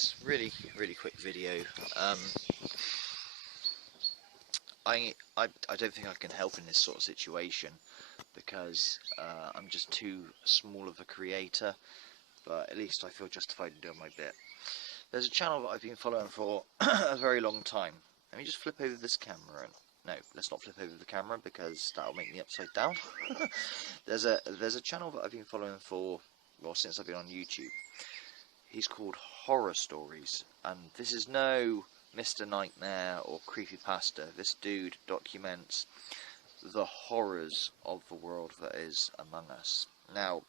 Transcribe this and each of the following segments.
guys, really quick video. I don't think I can help in this sort of situation because I'm just too small of a creator, but at least I feel justified in doing my bit. There's a channel that I've been following for a very long time. Let me just flip over this camera. No, let's not flip over the camera because that'll make me upside down. There's a channel that I've been following for, well, since I've been on YouTube. He's called Horror Stories, and this is no Mr. Nightmare or Creepypasta. This dude documents the horrors of the world that is among us. Now,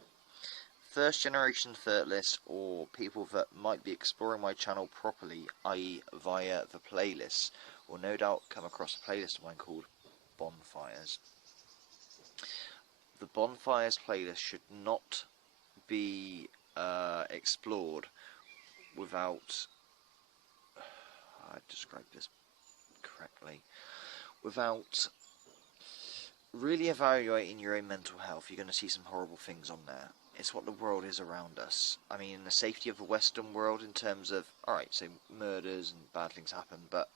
first generation third list, or people that might be exploring my channel properly, i.e. via the playlist, will no doubt come across a playlist of mine called Bonfires. The Bonfires playlist should not be explored without, I described this correctly, without really evaluating your own mental health. You're going to see some horrible things on there. It's what the world is around us. I mean, the safety of the Western world in terms of, alright, so murders and bad things happen, but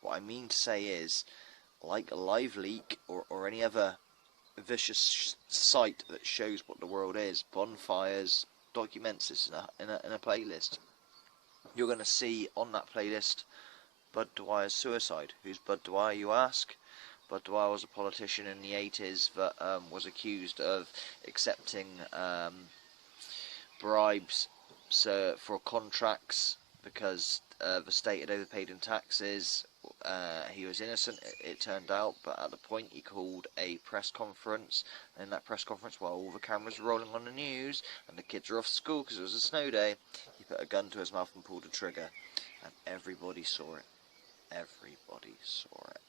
what I mean to say is, like a live leak or any other vicious site that shows what the world is, Bonfires documents this in a playlist. You're going to see on that playlist Bud Dwyer's suicide. Who's Bud Dwyer, you ask? Bud Dwyer was a politician in the 80s that was accused of accepting bribes for contracts because the state had overpaid in taxes. He was innocent, it turned out, but at the point he called a press conference, and in that press conference, while all the cameras were rolling on the news and the kids were off school because it was a snow day, he put a gun to his mouth and pulled a trigger, and everybody saw it. Everybody saw it.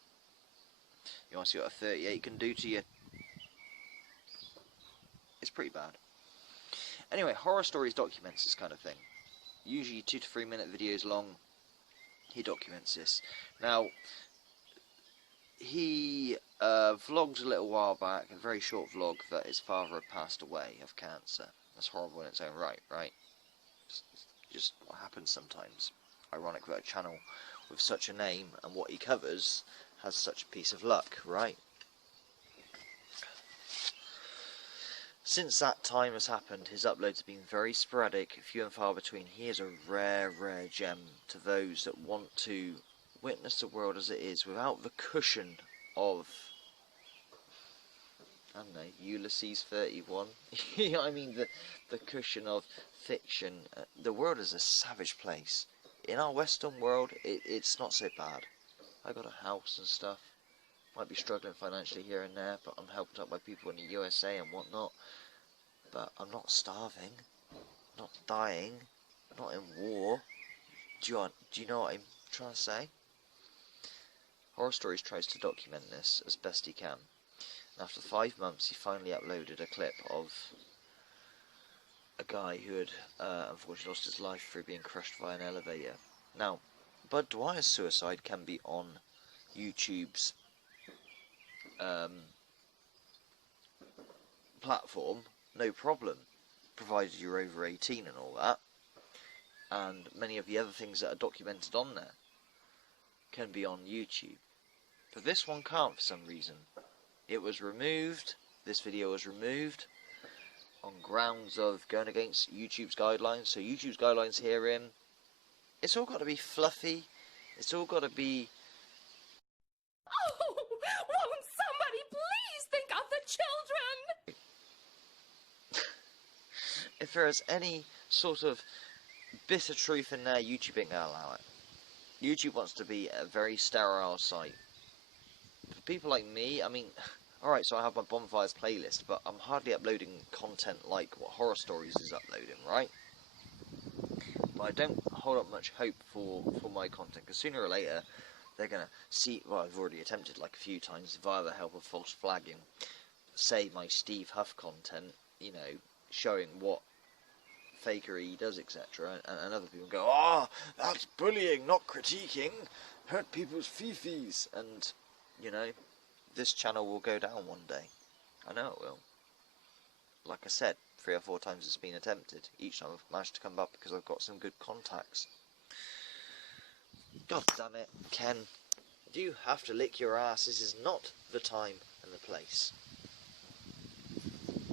You want to see what a 38 can do to you? It's pretty bad. Anyway, Horror Stories documents this kind of thing. Usually 2 to 3 minute videos long. He documents this. Now, he vlogged a little while back, a very short vlog, that his father had passed away of cancer. That's horrible in its own right, right? Just what happens sometimes. Ironic that a channel with such a name and what he covers has such a piece of luck, right? Since that time has happened, his uploads have been very sporadic, few and far between. He is a rare gem to those that want to witness the world as it is without the cushion of, I don't know, Ulysses 31. I mean, the cushion of fiction. The world is a savage place. In our Western world, it's not so bad. I got a house and stuff. Might be struggling financially here and there, but I'm helped out by people in the USA and whatnot. But I'm not starving, not dying, not in war. Do you know what I'm trying to say? Horror Stories tries to document this as best he can. And after 5 months, he finally uploaded a clip of a guy who had unfortunately lost his life through being crushed by an elevator. Now, Bud Dwyer's suicide can be on YouTube's platform, no problem, provided you're over 18 and all that, and many of the other things that are documented on there can be on YouTube. But this one can't for some reason. It was removed, this video was removed on grounds of going against YouTube's guidelines. So YouTube's guidelines herein, it's all got to be fluffy, it's all got to be... Oh, won't somebody please think of the children? If there is any sort of bitter truth in there, YouTube ain't gonna allow it. YouTube wants to be a very sterile site. For people like me, I mean, alright, so I have my Bonfires playlist, but I'm hardly uploading content like what Horror Stories is uploading, right? But I don't hold up much hope for my content, because sooner or later, they're gonna see, well, I've already attempted like a few times, via the help of false flagging, say my Steve Huff content, you know, showing what fakery he does, etc. And other people go, "Ah, that's bullying, not critiquing, hurt people's fifis," and, you know, this channel will go down one day. I know it will. Like I said, 3 or 4 times it's been attempted. Each time I've managed to come back because I've got some good contacts. God damn it, Ken. You have to lick your ass. This is not the time and the place.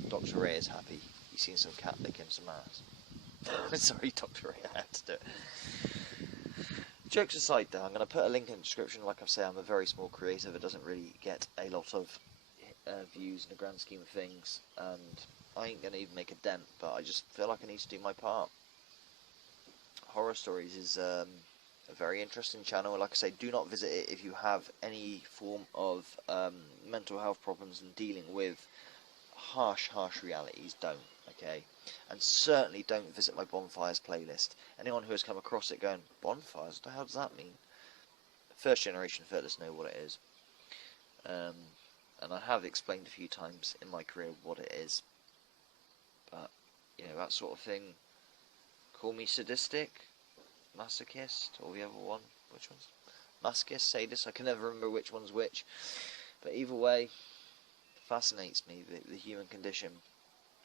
Dr. Ray is happy. He's seen some cat licking some ass. Sorry, Dr. Ray, I had to do it. Jokes aside though, I'm going to put a link in the description. Like I say, I'm a very small creator that doesn't really get a lot of views in the grand scheme of things. And I ain't going to even make a dent, but I just feel like I need to do my part. Horror Stories is a very interesting channel. Like I say, do not visit it if you have any form of mental health problems and dealing with harsh realities. Don't, okay? And certainly don't visit my Bonfires playlist. Anyone who has come across it going, Bonfires? What the hell does that mean? First generation fearless know what it is. And I have explained a few times in my career what it is. But, you know, that sort of thing. Call me sadistic, masochist, or the other one. Which one's masochist, sadist? I can never remember which one's which. But either way, it fascinates me, the human condition.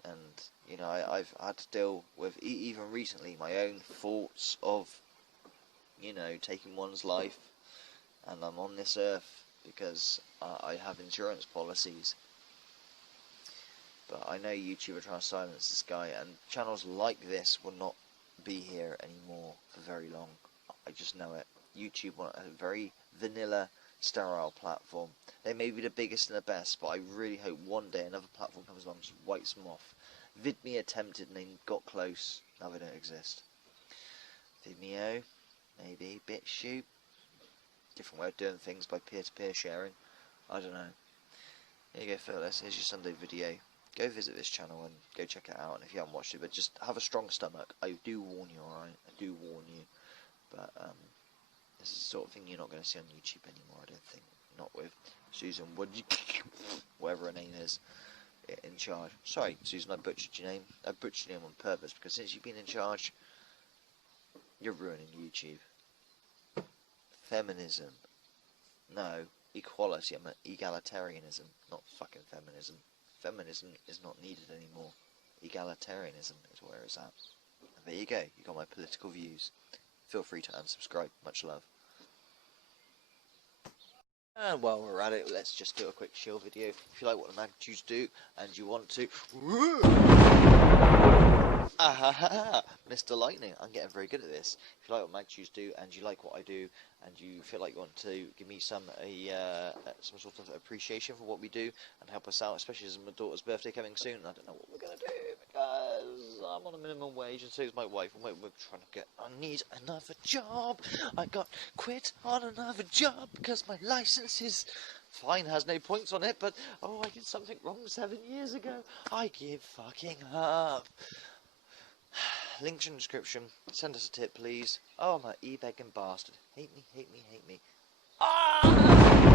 And, you know, I've had to deal with, even recently, my own thoughts of, you know, taking one's life. And I'm on this earth because I have insurance policies. But I know YouTube are trying to silence this guy, and channels like this will not be here anymore for very long. I just know it. YouTube want a very vanilla, sterile platform. They may be the biggest and the best, but I really hope one day another platform comes along and just wipes them off. VidMe attempted and they got close. Now they don't exist. Vimeo, maybe. BitChute, different way of doing things by peer-to-peer sharing. I don't know. Here you go, Phyllis. Here's your Sunday video. Go visit this channel and go check it out. And if you haven't watched it, but just have a strong stomach. I do warn you, alright? I do warn you. But this is the sort of thing you're not going to see on YouTube anymore, I don't think. Not with Susan Wood, whatever her name is, in charge. Sorry, Susan, I butchered your name. I butchered your name on purpose, because since you've been in charge, you're ruining YouTube. Feminism. No, equality. I'm an egalitarianism, not fucking feminism. Feminism is not needed anymore. Egalitarianism is where it's at. And there you go. You got my political views. Feel free to unsubscribe. Much love. And while we're at it, let's just do a quick chill video. If you like what the Magnitudes do, and you want to... Mr. Lightning, I'm getting very good at this. If you like what Magnitudes do, and you like what I do, and you feel like you want to give me some sort of appreciation for what we do, and help us out, especially as my daughter's birthday coming soon, I don't know what we're going to do, because I'm on a minimum wage, and so is my wife, and we're trying to get... I need another job. I got quit on another job, because my license is... fine, has no points on it, but, oh, I did something wrong 7 years ago. I give fucking up. Links in the description. Send us a tip, please. Oh, I'm an e-begging bastard. Hate me, hate me, hate me. Ah!